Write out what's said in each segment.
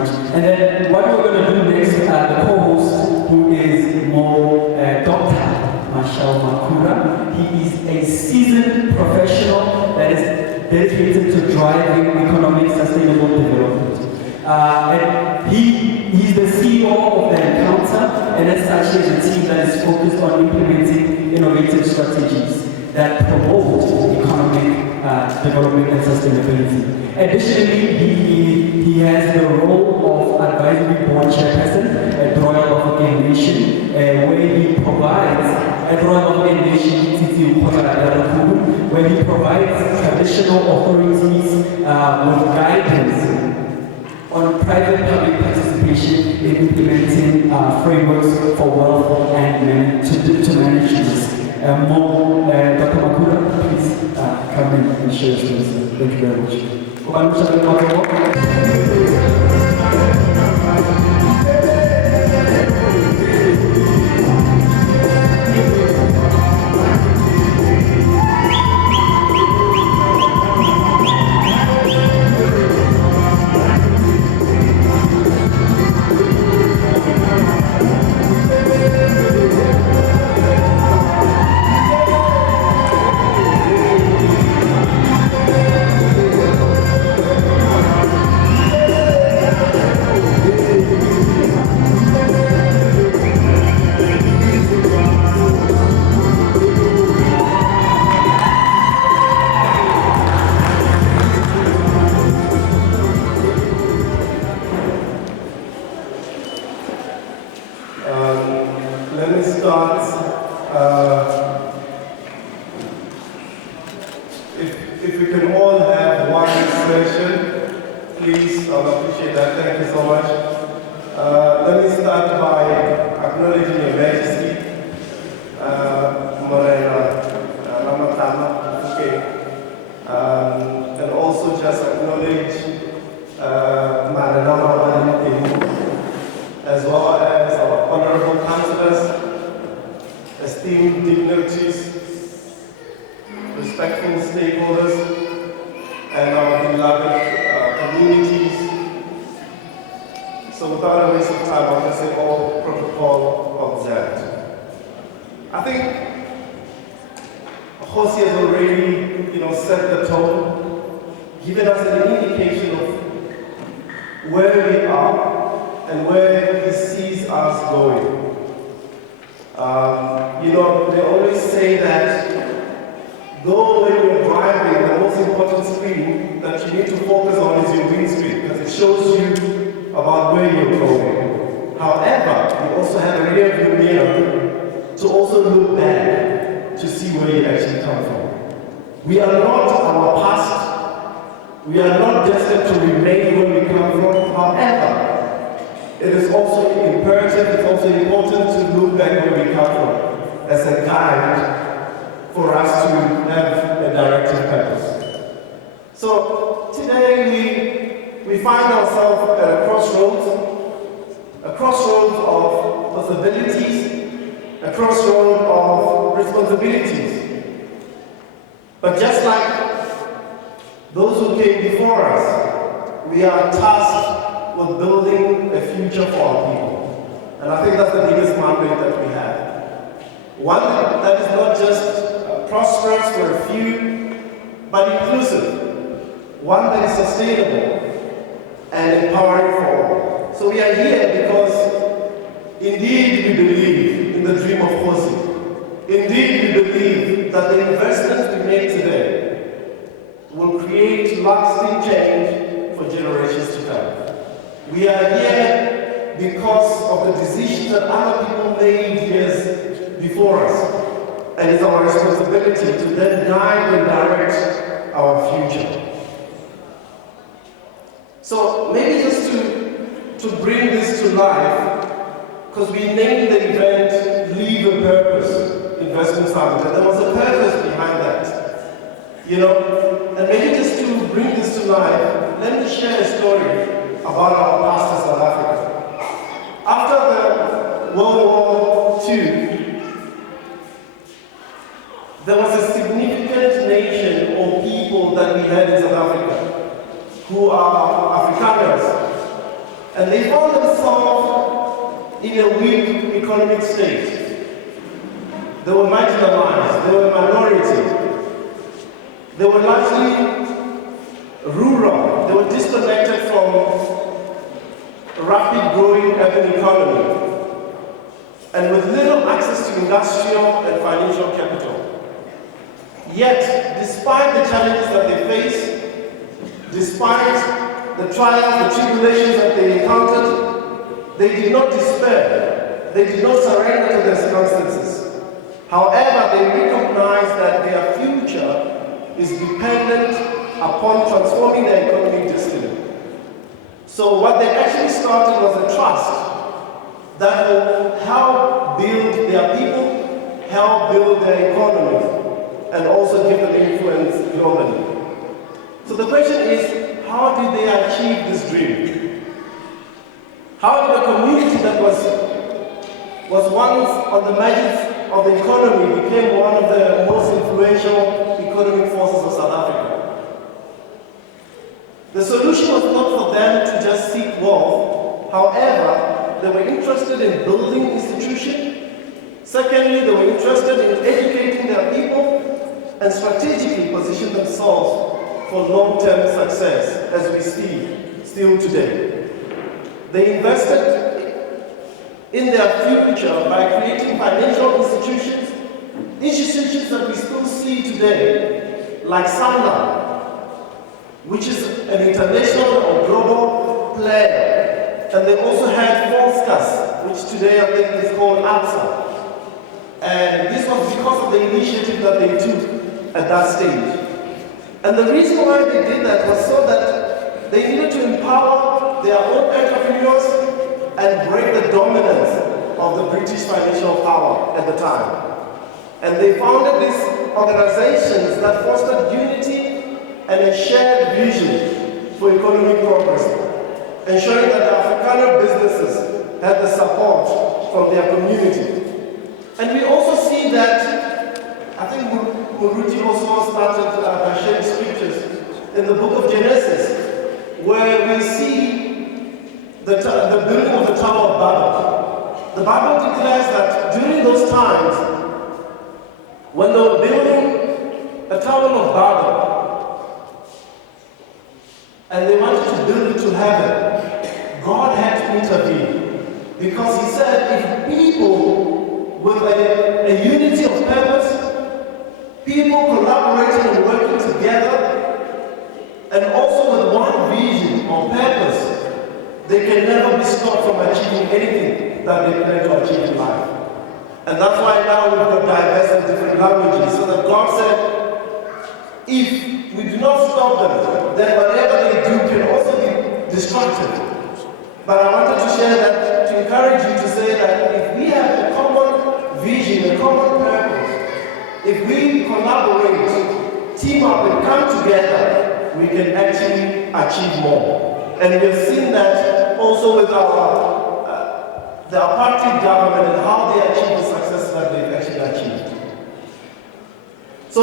much. And then what we're going to do next, the co-host, who is Dr. Mashau Makhura. He is a seasoned professional that is dedicated to driving economic sustainable development. And he's the CEO of the Encounter, and as such, he has a team that is focused on implementing innovative strategies that promote economic development and sustainability. Additionally, he has the role of advisory board chairperson at Royal African Nation, where he provides at Royal African Nation, where he provides traditional authorities with guidance on private-public participation in implementing frameworks for wealth and to manage risk. Dr. Makhura, please come in and share your stories. Thank you very much. Let me start. If we can all have one session, please, I'll appreciate that. Thank you so much. Let me start by acknowledging Your Majesty, and also just acknowledge as well as our honorable councillors, esteemed dignitaries, respectful stakeholders, and our beloved communities. So without a waste of time, I'll just say all protocol observed. I think Jose has already, set the tone, given us an indication of where we are and where he sees us going. They always say that though when you're driving, the most important screen that you need to focus on is your windscreen, because it shows you about where you're going. However, you also have a rear view mirror to also look back to see where you actually come from. We are not our past. We are not destined to remain where we come from. However, it is also imperative, it's also important to look back where we come from as a guide for us to have a directive purpose. So today we find ourselves at a crossroads of possibilities, a crossroad of responsibilities. But just like those who came before us, we are tasked with building a future for our people. And I think that's the biggest mandate that we have. One that is not just prosperous for a few, but inclusive. One that is sustainable and empowering for all. So we are here because indeed we believe in the dream of Jose. Indeed we believe that the investments we make today will create lasting change for generations to come. We are here because of the decisions that other people made years before us. And it's our responsibility to then guide and direct our future. So maybe just to bring this to life, because we named the event Leave a Purpose Investment Summit, and there was a purpose behind that. And maybe just to bring this to life, let me share a story about our past in South Africa. After the World War II, there was a significant nation or people that we had in South Africa who are Afrikaners, And they found themselves in a weak economic state. They were marginalized, they were minority. They were largely rural, they were disconnected from a rapid growing urban economy, and with little access to industrial and financial capital. Yet, despite the challenges that they faced, despite the trials, the tribulations that they encountered, they did not despair. They did not surrender to their circumstances. However, they recognized that their future is dependent upon transforming their economic destiny. So what they actually started was a trust that will help build their people, help build their economy, and also give them influence globally. So the question is, how did they achieve this dream? How did a community that was once on the margins of the economy became one of the most influential economic forces of South Africa? The solution was not for them to just seek wealth. However, they were interested in building institutions. Secondly, they were interested in educating their people and strategically position themselves for long-term success, as we see still today. They invested in their future by creating financial institutions that we still see today, like Sanlam, which is an international or global player. And they also had Volkskas, which today I think is called ABSA. And this was because of the initiative that they took at that stage. And the reason why they did that was so that they needed to empower their own entrepreneurs and break the dominance of the British financial power at the time. And they founded these organizations that fostered unity and a shared vision for economic progress, ensuring that the Afrikaner businesses had the support from their community. And we also see that, I think Muruti also started by sharing scriptures in the book of Genesis, where we see the building of the Tower of Babel. The Bible declares that during those times, when they were building a Tower of Babel, and they wanted to build it to heaven, God had to intervene. Because he said, if people with a unity of purpose, people collaborating and working together, and also with one vision or purpose, they can never be stopped from achieving anything that they plan to achieve in life. And that's why now we've got diverse and different languages, so that God said, if we do not stop them, then whatever they do can also be destructive. But I wanted to share that, to encourage you to say that if we have a common vision, a common purpose, if we collaborate, team up and come together, we can actually achieve more. And we have seen that also with the apartheid government and how they achieved the success that they've actually achieved. So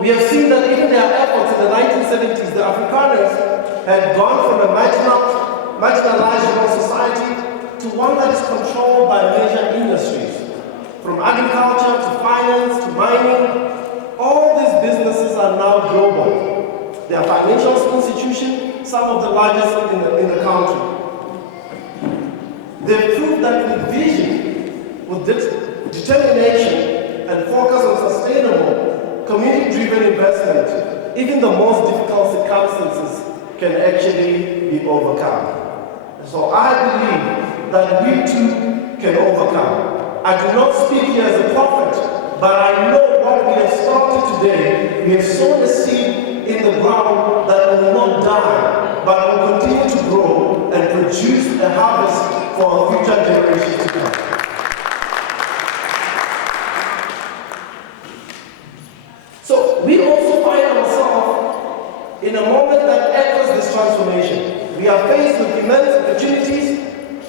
we have seen that even their efforts in the 1970s, the Afrikaners had gone from a marginalized rural society to one that is controlled by major industries. From agriculture to finance to mining, all these businesses are now global. They are financial institutions, some of the largest in the country. They've proved that with vision, with determination, and focus on sustainable, community-driven investment, even the most difficult circumstances can actually be overcome. So I believe that we too can overcome. I do not speak here as a prophet, but I know what we have started today. We have sown a seed in the ground that will not die, but will continue to grow and produce a harvest for our future generations to come. So we also find ourselves in a moment that echoes this transformation. We are faced with immense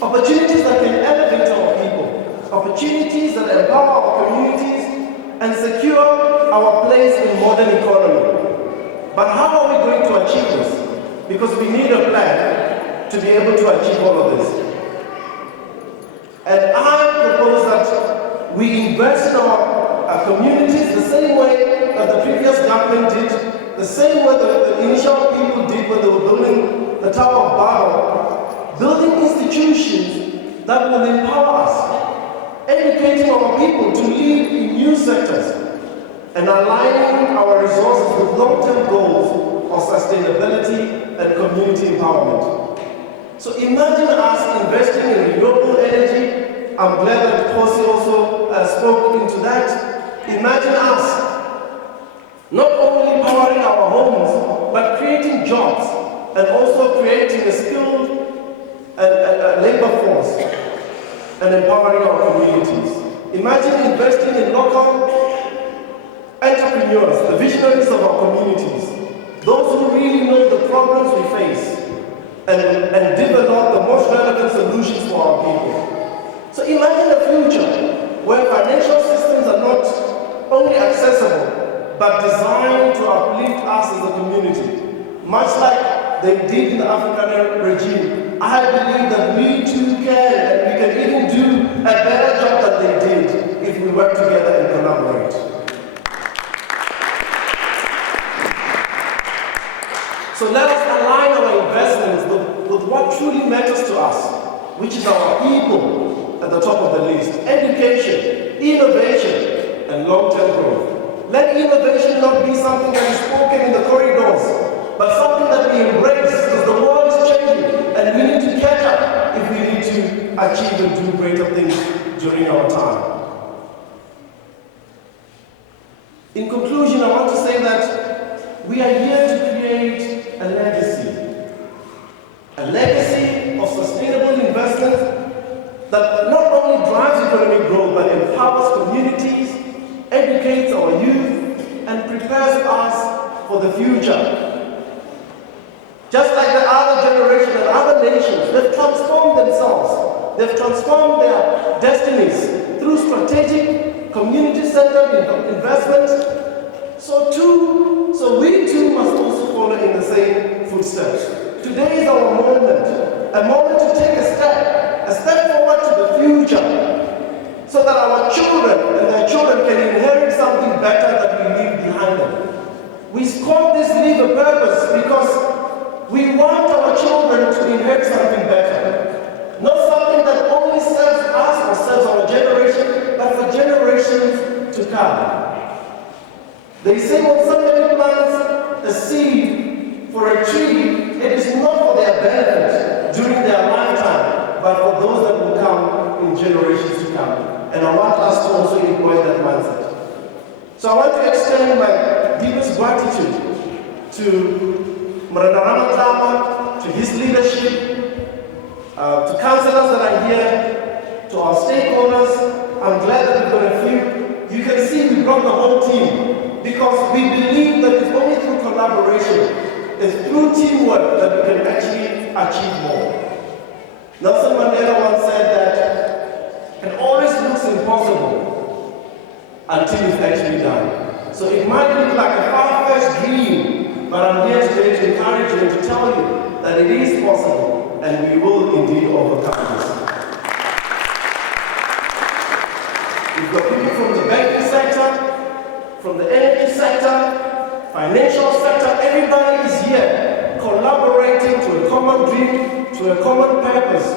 opportunities that can elevate our people, opportunities that empower our communities and secure our place in modern economy. But how are we going to achieve this? Because we need a plan. to be able to achieve all of this. And I propose that we invest in our communities the same way that the previous government did, the same way the initial people did when they were building the Tower of Babel, building institutions that will empower us, educating our people to lead in new sectors, and aligning our resources with long-term goals of sustainability and community empowerment. So imagine us investing in renewable energy. I'm glad that Kosi also spoke into that. Imagine us not only powering our homes, but creating jobs and also creating a skilled labor force and empowering our communities. Imagine investing in local entrepreneurs, the visionaries of our communities, those who really know the problems we face and develop the most relevant solutions for our people. So imagine a future where financial systems are not only accessible, but designed to uplift us as a community. Much like they did in the African regime, I believe that we too can, and we can even do a better job than they did if we work together and collaborate. So let us align our investments with what truly matters to us, which is our people at the top of the list: education, innovation, and long-term growth. Let innovation not be something that is spoken in the corridors, but something that we embrace, because the world is changing and we need to catch up if we need to achieve and do greater things during our time. In conclusion, I want to say that we are here to create a legacy of sustainable investment that not only drives economic growth but empowers communities, educates our youth, and prepares us for the future. Just like the other generation and other nations, they've transformed themselves. They've transformed their destinies through strategic, community-centered investment. So we too must also follow in the same footsteps. Today is our moment, a moment to take a step forward to the future, so that our children and their children can inherit something better that we leave behind them. We call this leave a purpose because we want our children to inherit something better. Not something that only serves us or serves our generation, but for generations to come. They say when somebody plants a seed for a tree, it is not for their benefit during their lifetime, but for those that will come in generations to come. And I want us to also employ that mindset. So I want to extend my deepest gratitude to Mrana Rama, to his leadership, to councillors that are here, to our stakeholders. I'm glad that we've got a few. You can see we brought the whole team because we believe that it's only through collaboration, it's through teamwork that we can actually achieve more. Nelson Mandela once said that it always looks impossible until it's actually done. So it might look like a far-fetched dream, but I'm here today to encourage you and to tell you that it is possible and we will indeed overcome this. We've got people from the banking sector, from the energy sector, financial sector, everybody is here collaborating to a common dream, to a common purpose,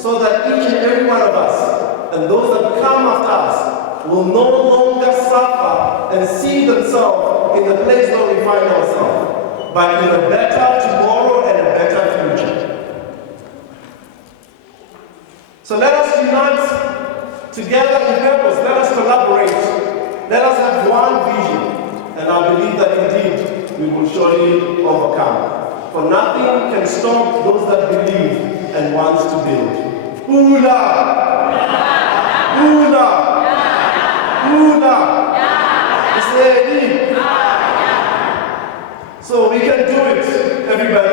so that each and every one of us and those that come after us will no longer suffer and see themselves in the place where we find ourselves, but in a better tomorrow and a better future. So let us unite together in purpose. Let us collaborate. Let us have one vision. And I believe that indeed we will surely overcome. For nothing can stop those that believe and wants to build. Hula! Hula! Hula! So we can do it, everybody.